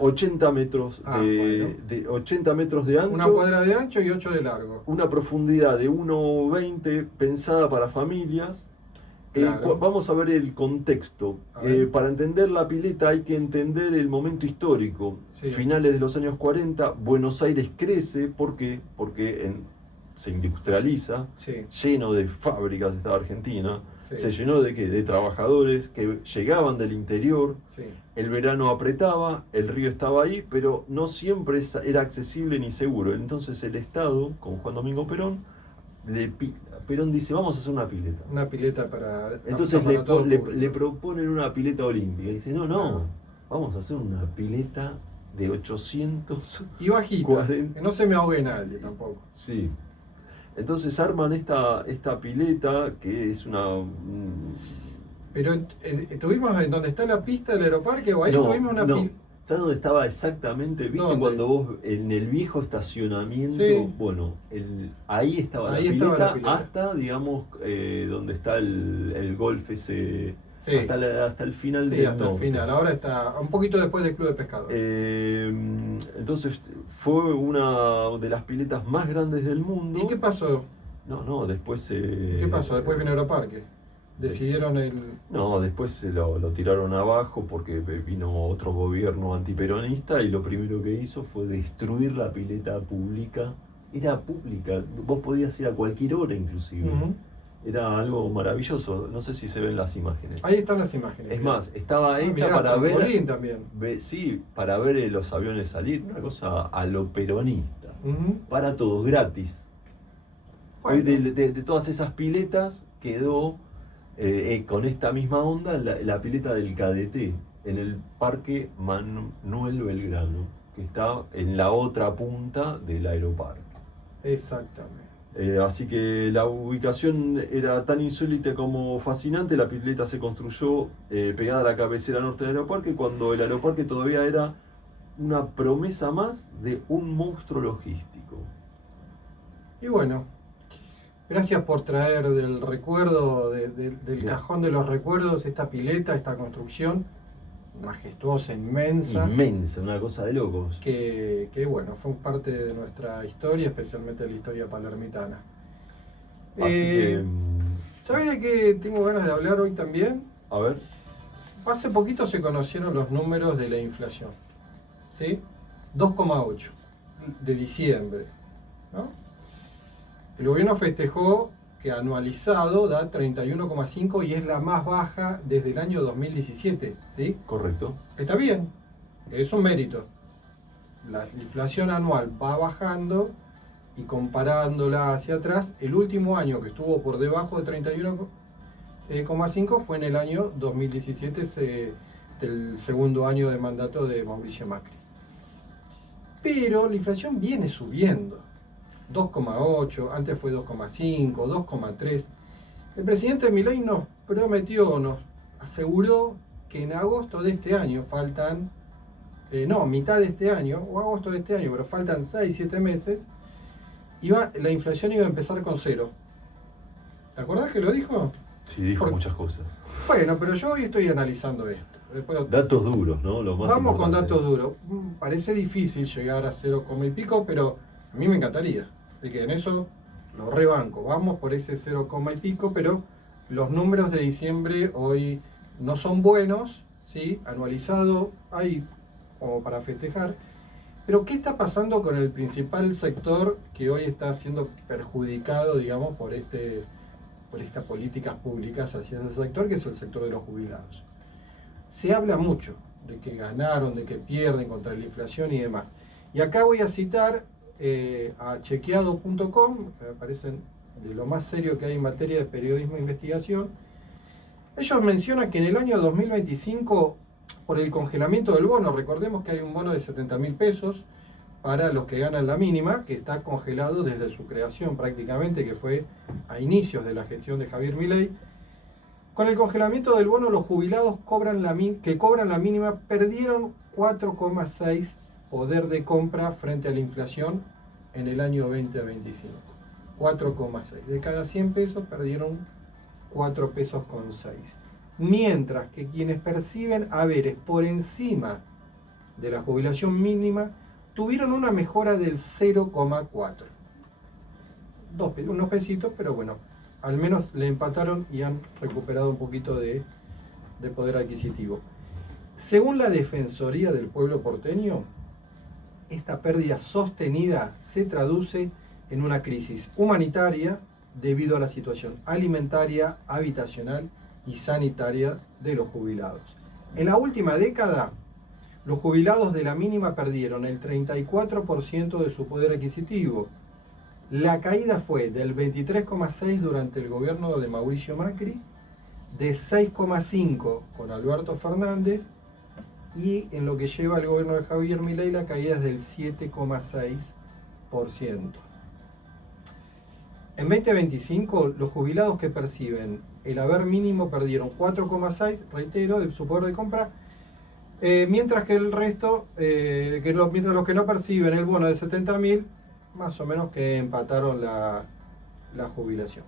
80 metros Bueno. de 80 metros de ancho. Una cuadra de ancho y 8 de largo. Una profundidad de 1,20 pensada para familias. Claro. Vamos a ver el contexto. A ver. Para entender la pileta hay que entender el momento histórico. Sí. Finales de los años 40, Buenos Aires crece. ¿Por qué? Porque se industrializa, Sí, lleno de fábricas estaba Argentina. sí, Se llenó de ¿qué? De trabajadores que llegaban del interior. sí. El verano apretaba, el río estaba ahí, pero no siempre era accesible ni seguro. Entonces el Estado, con Juan Domingo Perón, Perón dice, vamos a hacer una pileta. Una pileta para... Entonces para todo público. le proponen una pileta olímpica. Y dice, no, Claro. vamos a hacer una pileta de 800... Y bajita, 40. que no se me ahogue nadie tampoco. Sí. Entonces arman esta pileta que es una... Pero estuvimos en donde está la pista del aeroparque o ahí tuvimos una pileta. ¿Sabes dónde estaba exactamente? ¿Viste ¿Dónde? cuando vos en el viejo estacionamiento? Sí. Bueno, ahí estaba Ahí la estaba pileta, la pileta. hasta, digamos, donde está el golf ese, Sí. hasta el final Sí, del hasta el norte. final. Ahora está un poquito después del Club de Pescadores. Entonces fue una de las piletas más grandes del mundo. ¿Y qué pasó? No, después... ¿Qué pasó? Después vino Aeroparque. Decidieron el... No, después se lo tiraron abajo porque vino otro gobierno antiperonista y lo primero que hizo fue destruir la pileta pública. Era pública, vos podías ir a cualquier hora inclusive. Ujú. Era algo maravilloso, no sé si se ven las imágenes. Ahí están las imágenes. Es más, estaba hecha mirá, para trampolín también. sí, para ver los aviones salir, una cosa a lo peronista. Ujú. Para todos, gratis. Hoy Bueno. de todas esas piletas quedó con esta misma onda la pileta del Cadete en el Parque Manuel Belgrano, que está en la otra punta del aeroparque. Exactamente. Así que la ubicación era tan insólita como fascinante. La pileta se construyó pegada a la cabecera norte del aeroparque, cuando el aeroparque todavía era una promesa más de un monstruo logístico. Y bueno, gracias por traer del recuerdo, del Ya. cajón de los recuerdos, esta pileta, esta construcción. majestuosa, inmensa. Inmensa, una cosa de locos. Que bueno, fue parte de nuestra historia, especialmente de la historia palermitana. Así que... ¿Sabes de qué tengo ganas de hablar hoy también? A ver. Hace poquito se conocieron los números de la inflación, ¿sí? 2,8 de diciembre, ¿no? El gobierno festejó que anualizado da 31,5 y es la más baja desde el año 2017, ¿sí? Correcto. Está bien, es un mérito. La inflación anual va bajando y comparándola hacia atrás, el último año que estuvo por debajo de 31,5 fue en el año 2017, del segundo año de mandato de Mauricio Macri. Pero la inflación viene subiendo. 2,8, antes fue 2,5, 2,3. El presidente Milei nos prometió, nos aseguró que en agosto de este año faltan, mitad de este año, o agosto de este año, pero faltan 6, 7 meses, la inflación iba a empezar con 0. ¿Te acordás que lo dijo? Sí, dijo muchas cosas. Bueno, pero yo hoy estoy analizando esto. Después, datos duros, ¿no? Lo más vamos con importante. datos duros. Parece difícil llegar a 0, y pico, pero a mí me encantaría. Así que en eso lo rebanco. Vamos por ese 0, y pico, pero los números de diciembre hoy no son buenos, ¿sí? Anualizado hay como para festejar. Pero ¿qué está pasando con el principal sector que hoy está siendo perjudicado, digamos, por estas políticas públicas hacia ese sector, que es el sector de los jubilados? Se habla mucho de que ganaron, de que pierden contra la inflación y demás. Y acá voy a citar a chequeado.com, me parecen de lo más serio que hay en materia de periodismo e investigación. Ellos mencionan que en el año 2025, por el congelamiento del bono, recordemos que hay un bono de 70.000 pesos para los que ganan la mínima, que está congelado desde su creación prácticamente, que fue a inicios de la gestión de Javier Milei. Con el congelamiento del bono, los jubilados que cobran la mínima perdieron 4,6 poder de compra frente a la inflación en el año 2025. 4,6. De cada 100 pesos perdieron 4 pesos con 6. Mientras que quienes perciben haberes por encima de la jubilación mínima tuvieron una mejora del 0,4. Unos pesitos, pero bueno, al menos le empataron y han recuperado un poquito de poder adquisitivo. Según la Defensoría del Pueblo porteño, esta pérdida sostenida se traduce en una crisis humanitaria debido a la situación alimentaria, habitacional y sanitaria de los jubilados. En la última década, los jubilados de la mínima perdieron el 34% de su poder adquisitivo. La caída fue del 23,6% durante el gobierno de Mauricio Macri, de 6,5% con Alberto Fernández, y en lo que lleva el gobierno de Javier Milei la caída es del 7,6%. En 2025, los jubilados que perciben el haber mínimo perdieron 4,6%, reitero, de su poder de compra, mientras que el resto, mientras los que no perciben el bono de 70.000, más o menos que empataron la jubilación.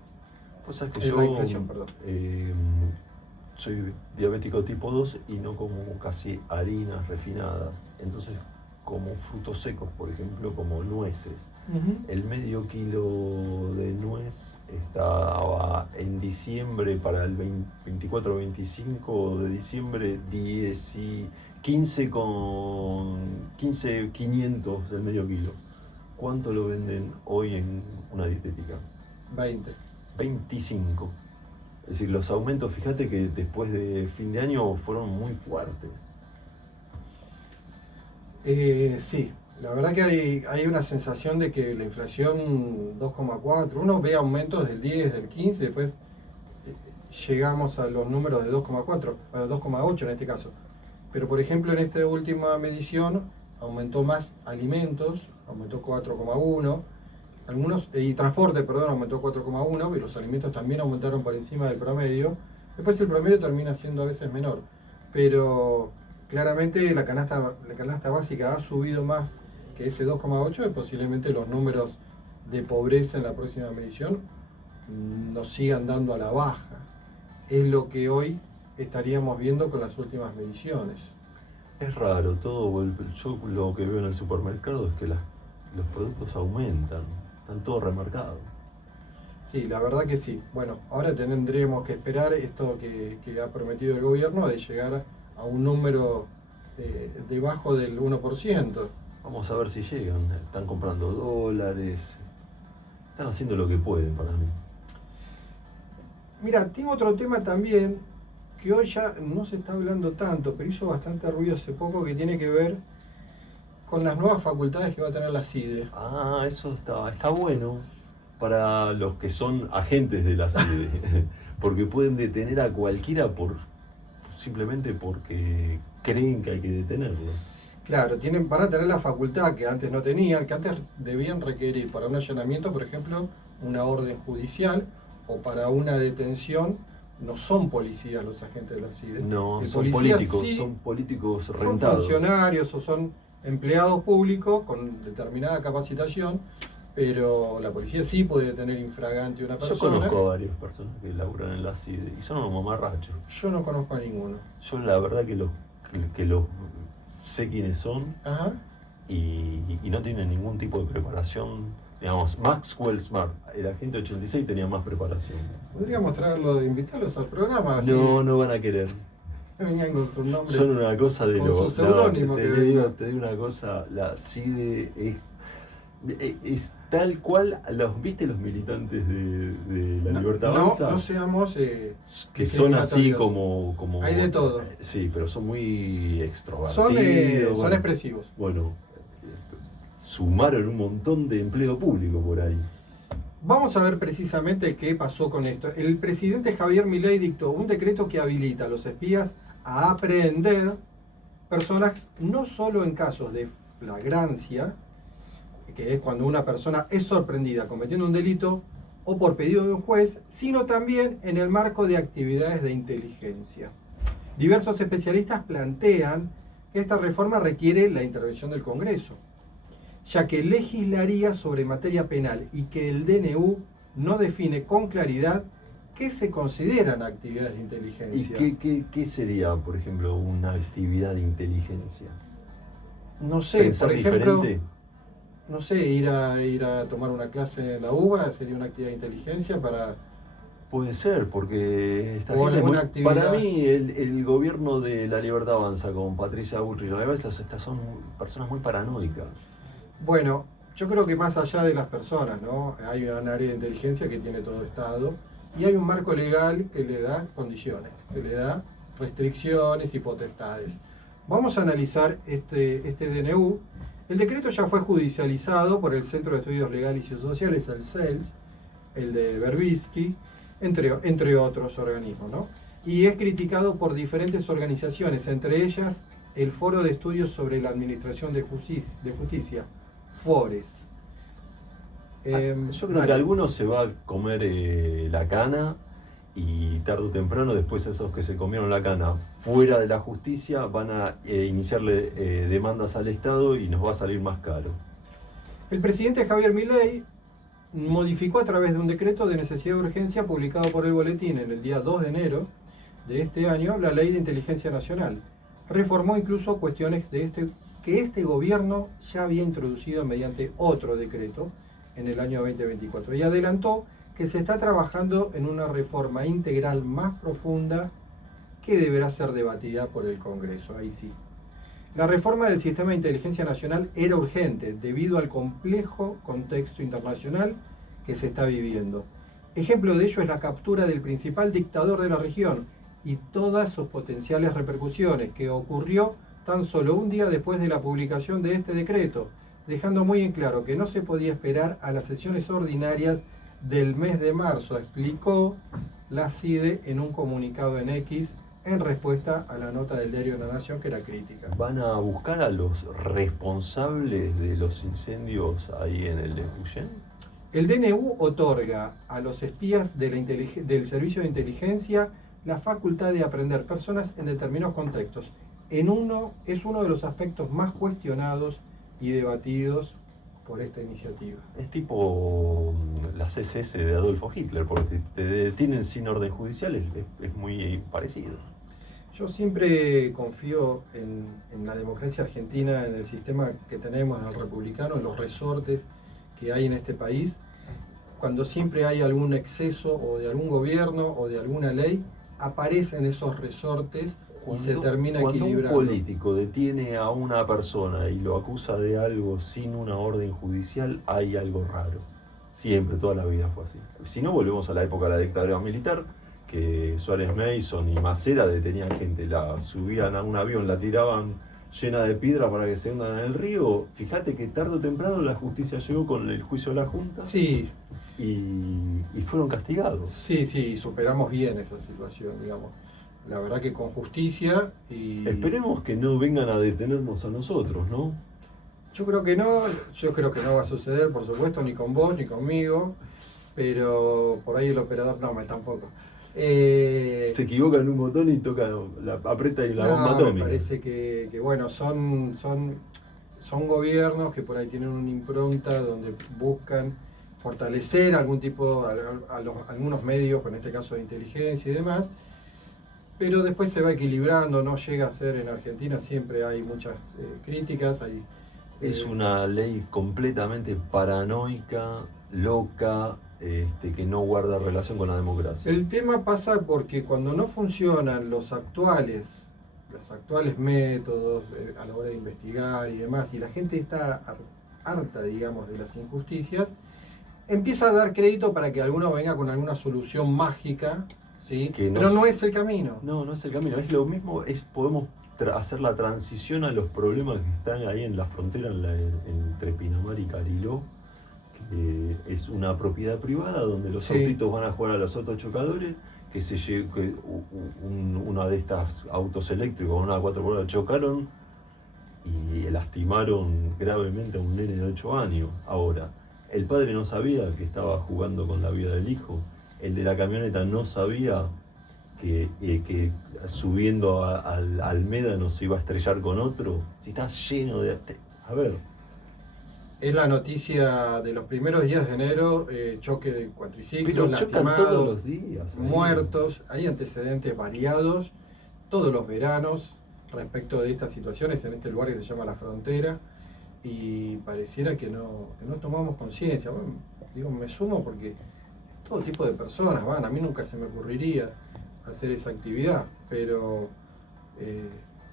Pues sabes que La yo inflación, perdón. Soy diabético tipo 2 y no como casi harinas refinadas. Entonces como frutos secos, por ejemplo, como nueces. El medio kilo de nuez estaba en diciembre, para el 24-25 de diciembre, 15.500 del medio kilo. ¿Cuánto lo venden hoy en una dietética? 20. 25. Es decir, los aumentos, fíjate que después de fin de año fueron muy fuertes. Sí, la verdad que hay una sensación de que la inflación 2,4, uno ve aumentos del 10, del 15, después llegamos a los números de 2,4, 2,8 en este caso. Pero por ejemplo en esta última medición aumentó más alimentos, aumentó 4,1, y transporte, aumentó 4,1, y los alimentos también aumentaron por encima del promedio. Después el promedio termina siendo a veces menor, pero claramente la canasta básica ha subido más que ese 2,8, y posiblemente los números de pobreza en la próxima medición nos sigan dando a la baja. Es lo que hoy estaríamos viendo con las últimas mediciones. Es raro, yo lo que veo en el supermercado es que los productos aumentan, están todos remarcados. Sí, la verdad que sí. Bueno, ahora tendremos que esperar esto que ha prometido el gobierno de llegar a un número debajo del 1%. Vamos a ver si llegan, están comprando dólares, están haciendo lo que pueden para mí. Mira, tengo otro tema también que hoy ya no se está hablando tanto, pero hizo bastante ruido hace poco, que tiene que ver con las nuevas facultades que va a tener la CIDE. Ah, eso está bueno para los que son agentes de la CIDE, porque pueden detener a cualquiera simplemente porque creen que hay que detenerlo. Claro, van a tener la facultad que antes no tenían, que antes debían requerir para un allanamiento, por ejemplo, una orden judicial, o para una detención. No son policías los agentes de la CIDE. No, son policía políticos, sí, son políticos son rentados. funcionarios o son empleados públicos con determinada capacitación, pero la policía sí puede detener infragante a una persona. Yo conozco a varias personas que laburan en la CIDE y son unos mamarrachos. Yo no conozco a ninguno. Yo la verdad que los sé quiénes son. Ajá. Y no tienen ningún tipo de preparación. Digamos, Maxwell Smart, el agente 86 tenía más preparación. Podríamos invitarlos al programa. Así No van a querer. Venían con su nombre. Son una cosa de con lo... su seudónimo te que digo venga. una cosa, la CIDE es tal cual, ¿viste los militantes de la Libertad Avanza? No seamos... que son así discriminatorios. como... Hay de todo. Sí, pero son muy extrovertidos. Son bueno, expresivos. Bueno, sumaron un montón de empleo público por ahí. Vamos a ver precisamente qué pasó con esto. El presidente Javier Milei dictó un decreto que habilita a los espías a aprehender personas no solo en casos de flagrancia, que es cuando una persona es sorprendida cometiendo un delito o por pedido de un juez, sino también en el marco de actividades de inteligencia. Diversos especialistas plantean que esta reforma requiere la intervención del Congreso, ya que legislaría sobre materia penal y que el DNU no define con claridad qué se consideran actividades de inteligencia. ¿Y qué sería, por ejemplo, una actividad de inteligencia? No sé, ¿Pensar por ejemplo, diferente? no sé, ir a tomar una clase en la UBA sería una actividad de inteligencia para... Puede ser, porque esta O gente es alguna actividad. para mí el gobierno de la Libertad Avanza con Patricia Bullrich, estas son personas muy paranoicas. Bueno, yo creo que más allá de las personas, ¿no? Hay un área de inteligencia que tiene todo Estado y hay un marco legal que le da condiciones, que le da restricciones y potestades. Vamos a analizar este DNU. El decreto ya fue judicializado por el Centro de Estudios Legales y Sociales, el CELS, el de Berbisky, entre otros organismos, ¿no? Y es criticado por diferentes organizaciones, entre ellas el Foro de Estudios sobre la Administración de Justicia, FORES. Yo creo que algunos se va a comer la cana y tarde o temprano después esos que se comieron la cana fuera de la justicia van a iniciarle demandas al Estado y nos va a salir más caro. El presidente Javier Milei modificó a través de un decreto de necesidad de urgencia publicado por el Boletín en el día 2 de enero de este año la Ley de Inteligencia Nacional. Reformó incluso cuestiones que este gobierno ya había introducido mediante otro decreto en el año 2024 y adelantó que se está trabajando en una reforma integral más profunda que deberá ser debatida por el Congreso. Ahí sí. La reforma del sistema de inteligencia nacional era urgente debido al complejo contexto internacional que se está viviendo. Ejemplo de ello es la captura del principal dictador de la región y todas sus potenciales repercusiones, que ocurrió tan solo un día después de la publicación de este decreto, dejando muy en claro que no se podía esperar a las sesiones ordinarias del mes de marzo, explicó la CIDE en un comunicado en X en respuesta a la nota del diario La Nación que era crítica. ¿Van a buscar a los responsables de los incendios ahí en el Epuyén? El DNU otorga a los espías del Servicio de Inteligencia la facultad de aprender personas en determinados contextos. Es uno de los aspectos más cuestionados y debatidos por esta iniciativa. Es tipo las SS de Adolfo Hitler, porque te detienen sin orden judicial, es muy parecido. Yo siempre confío en la democracia argentina, en el sistema que tenemos, en el republicano, en los resortes que hay en este país. Cuando siempre hay algún exceso o de algún gobierno o de alguna ley, aparecen esos resortes y se termina equilibrando. Cuando un político detiene a una persona y lo acusa de algo sin una orden judicial, hay algo raro. Siempre, toda la vida fue así. Si no, volvemos a la época de la dictadura militar, que Suárez Mason y Macera detenían gente, la subían a un avión, la tiraban llena de piedra para que se hundan en el río. Fíjate que tarde o temprano la justicia llegó con el juicio de la Junta. Sí. Y fueron castigados. Sí, superamos bien esa situación, digamos. La verdad que con justicia y... Esperemos que no vengan a detenernos a nosotros, ¿no? Yo creo que no va a suceder, por supuesto, ni con vos, ni conmigo, pero por ahí el operador, no, tampoco. Se equivoca en un botón y toca, aprieta y la bomba atómica. Me parece que bueno, son gobiernos que por ahí tienen una impronta donde buscan fortalecer algún tipo, algunos medios, en este caso de inteligencia y demás, pero después se va equilibrando, no llega a ser en Argentina, siempre hay muchas críticas, es una ley completamente paranoica, loca, que no guarda relación con la democracia. El tema pasa porque cuando no funcionan los actuales métodos a la hora de investigar y demás, y la gente está harta, digamos, de las injusticias, empieza a dar crédito para que alguno venga con alguna solución mágica, ¿sí? Pero no es el camino. No es el camino. Es lo mismo, podemos hacer la transición a los problemas que están ahí en la frontera entre Pinamar y Cariló, que es una propiedad privada donde los autitos van a jugar a los autochocadores, que una de estas autos eléctricos, una 4x4, chocaron y lastimaron gravemente a un nene de 8 años. Ahora, el padre no sabía que estaba jugando con la vida del hijo, el de la camioneta no sabía que subiendo al Médano se iba a estrellar con otro. Si está lleno de... A ver. Es la noticia de los primeros días de enero, choque de cuatriciclos, pero lastimados, chocan todos los días, muertos, hay antecedentes variados, todos los veranos respecto de estas situaciones en este lugar que se llama La Frontera, y pareciera que no tomamos conciencia. Bueno, digo, me sumo porque todo tipo de personas van, a mí nunca se me ocurriría hacer esa actividad, pero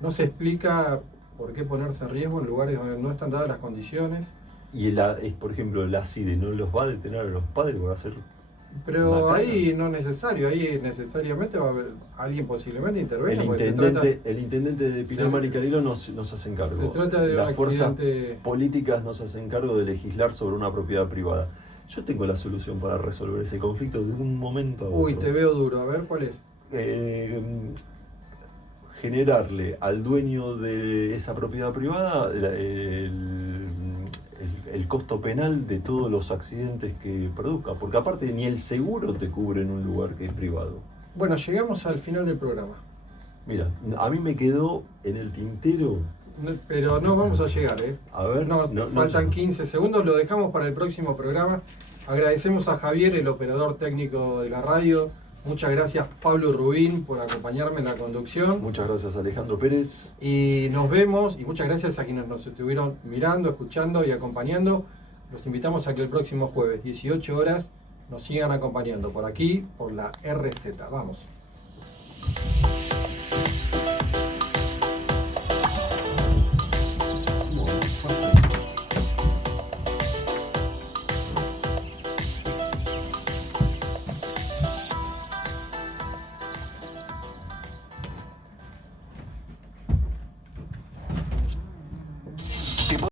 no se explica por qué ponerse en riesgo en lugares donde no están dadas las condiciones. Y por ejemplo, la CIDE no los va a detener a los padres por hacer... Pero ahí no es necesario, ahí necesariamente va a haber alguien posiblemente intervenga. El intendente de Pinamar y Cariló nos hacen cargo. Se trata de las fuerzas accidente... políticas nos hacen cargo de legislar sobre una propiedad privada. Yo tengo la solución para resolver ese conflicto de un momento a otro. Uy, te veo duro, a ver cuál es. Generarle al dueño de esa propiedad privada el costo penal de todos los accidentes que produzca, porque aparte ni el seguro te cubre en un lugar que es privado. Bueno, llegamos al final del programa. Mira, a mí me quedó en el tintero... Pero no vamos a llegar, A ver, faltan 15 segundos, lo dejamos para el próximo programa. Agradecemos a Javier, el operador técnico de la radio. Muchas gracias, Pablo Rubín, por acompañarme en la conducción. Muchas gracias, Alejandro Pérez. Y nos vemos, y muchas gracias a quienes nos estuvieron mirando, escuchando y acompañando. Los invitamos a que el próximo jueves, 18 horas, nos sigan acompañando por aquí, por la RZ. Vamos.